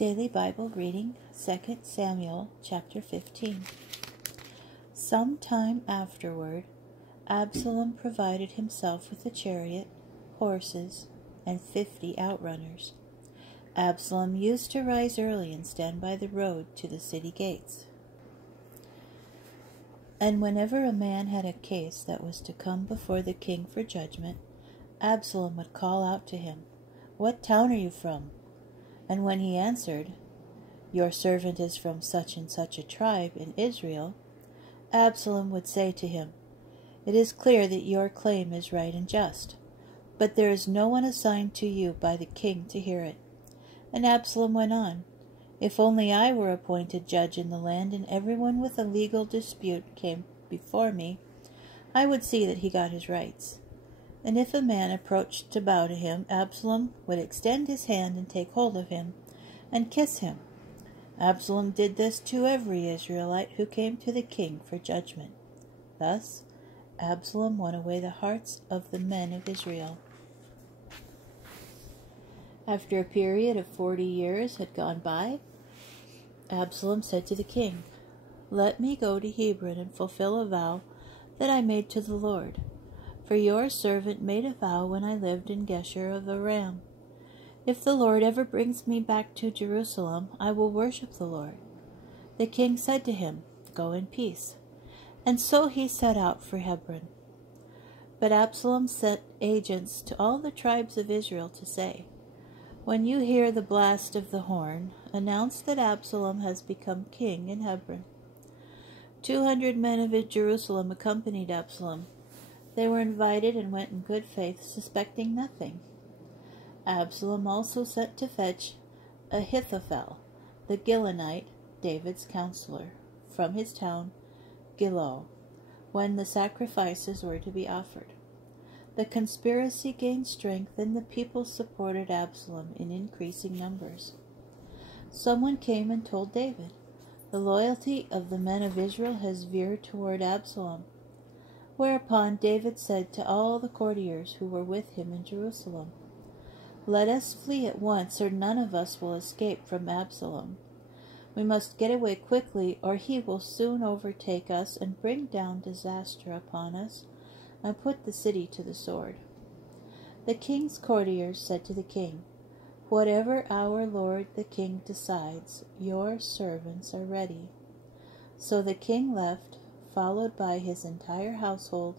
Daily Bible reading, 2 Samuel chapter 15. Some time afterward, Absalom provided himself with a chariot, horses, and 50 outrunners. Absalom used to rise early and stand by the road to the city gates. And whenever a man had a case that was to come before the king for judgment, Absalom would call out to him, "What town are you from?" And when he answered, "Your servant is from such and such a tribe in Israel," Absalom would say to him, "It is clear that your claim is right and just, but there is no one assigned to you by the king to hear it." And Absalom went on, "If only I were appointed judge in the land, and everyone with a legal dispute came before me, I would see that he got his rights." And if a man approached to bow to him, Absalom would extend his hand and take hold of him and kiss him. Absalom did this to every Israelite who came to the king for judgment. Thus, Absalom won away the hearts of the men of Israel. After a period of 40 years had gone by, Absalom said to the king, "Let me go to Hebron and fulfill a vow that I made to the Lord. For your servant made a vow when I lived in Geshur of Aram. If the Lord ever brings me back to Jerusalem, I will worship the Lord." The king said to him, "Go in peace." And so he set out for Hebron. But Absalom sent agents to all the tribes of Israel to say, "When you hear the blast of the horn, announce that Absalom has become king in Hebron." 200 men of Jerusalem accompanied Absalom. They were invited and went in good faith, suspecting nothing. Absalom also sent to fetch Ahithophel, the Gilonite, David's counselor, from his town Gilo, when the sacrifices were to be offered. The conspiracy gained strength, and the people supported Absalom in increasing numbers. Someone came and told David, "The loyalty of the men of Israel has veered toward Absalom." Whereupon David said to all the courtiers who were with him in Jerusalem, "Let us flee at once, or none of us will escape from Absalom. We must get away quickly, or he will soon overtake us and bring down disaster upon us and put the city to the sword." The king's courtiers said to the king, "Whatever our lord the king decides, your servants are ready." So the king left, followed by his entire household,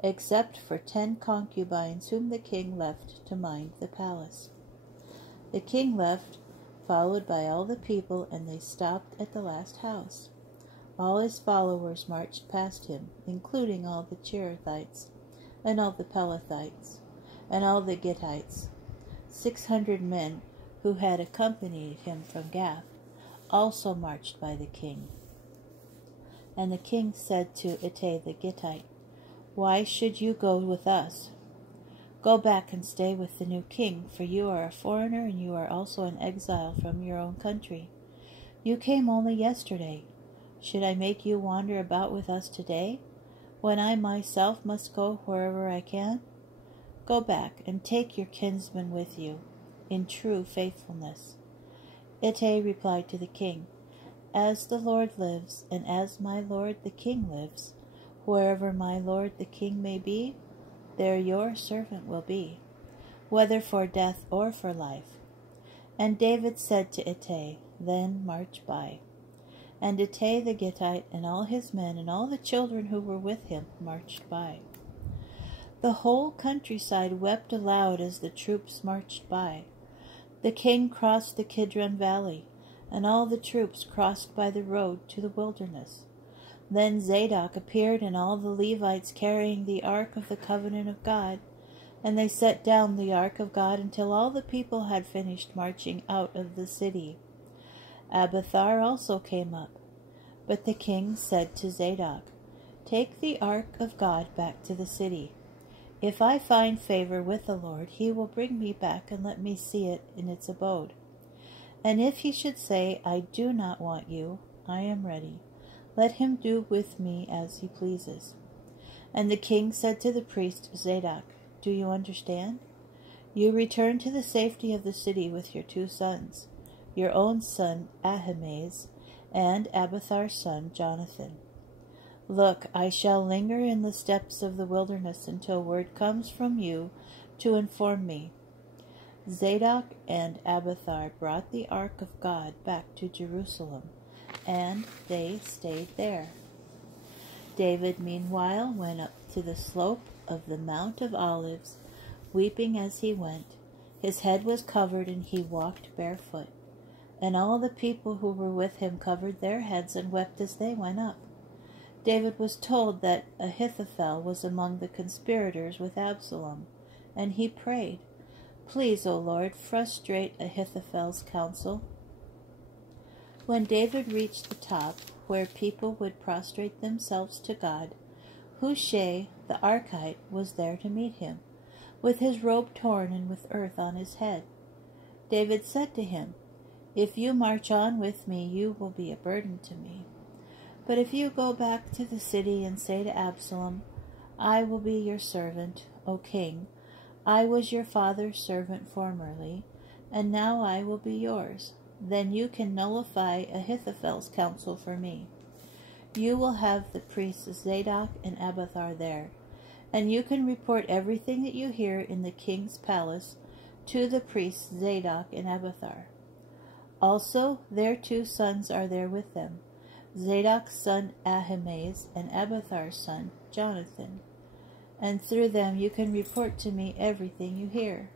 except for 10 concubines whom the king left to mind the palace. The king left, followed by all the people, and they stopped at the last house. All his followers marched past him, including all the Cherethites, and all the Pelethites, and all the Gittites. 600 men who had accompanied him from Gath also marched by the king. And the king said to Ittai the Gittite, "Why should you go with us? Go back and stay with the new king, for you are a foreigner and you are also an exile from your own country. You came only yesterday. Should I make you wander about with us today, when I myself must go wherever I can? Go back and take your kinsman with you, in true faithfulness." Ittai replied to the king, "As the Lord lives, and as my lord the king lives, wherever my lord the king may be, there your servant will be, whether for death or for life." And David said to Ittai, "Then march by." And Ittai the Gittite and all his men and all the children who were with him marched by. The whole countryside wept aloud as the troops marched by. The king crossed the Kidron Valley, and all the troops crossed by the road to the wilderness. Then Zadok appeared, and all the Levites carrying the ark of the covenant of God, and they set down the ark of God until all the people had finished marching out of the city. Abiathar also came up. But the king said to Zadok, "Take the ark of God back to the city. If I find favor with the Lord, he will bring me back and let me see it in its abode. And if he should say, 'I do not want you,' I am ready. Let him do with me as he pleases." And the king said to the priest Zadok, "Do you understand? You return to the safety of the city with your 2 sons. your own son Ahimaaz, and Abiathar's son Jonathan. Look, I shall linger in the steppes of the wilderness until word comes from you to inform me. Zadok and Abiathar brought the ark of God back to Jerusalem, and they stayed there. David, meanwhile, went up to the slope of the Mount of Olives, weeping as he went. His head was covered, and he walked barefoot. And all the people who were with him covered their heads and wept as they went up. David was told that Ahithophel was among the conspirators with Absalom, and he prayed, "Please, O Lord, frustrate Ahithophel's counsel." When David reached the top, where people would prostrate themselves to God, Hushai the Archite was there to meet him, with his robe torn and with earth on his head. David said to him, "If you march on with me, you will be a burden to me. But if you go back to the city and say to Absalom, 'I will be your servant, O king. I was your father's servant formerly, and now I will be yours,' then you can nullify Ahithophel's counsel for me. You will have the priests Zadok and Abiathar there, and you can report everything that you hear in the king's palace to the priests Zadok and Abiathar. Also, their 2 sons are there with them, Zadok's son Ahimaaz and Abiathar's son Jonathan, and through them you can report to me everything you hear."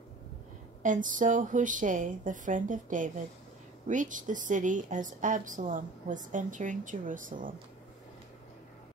And so Hushai, the friend of David, reached the city as Absalom was entering Jerusalem.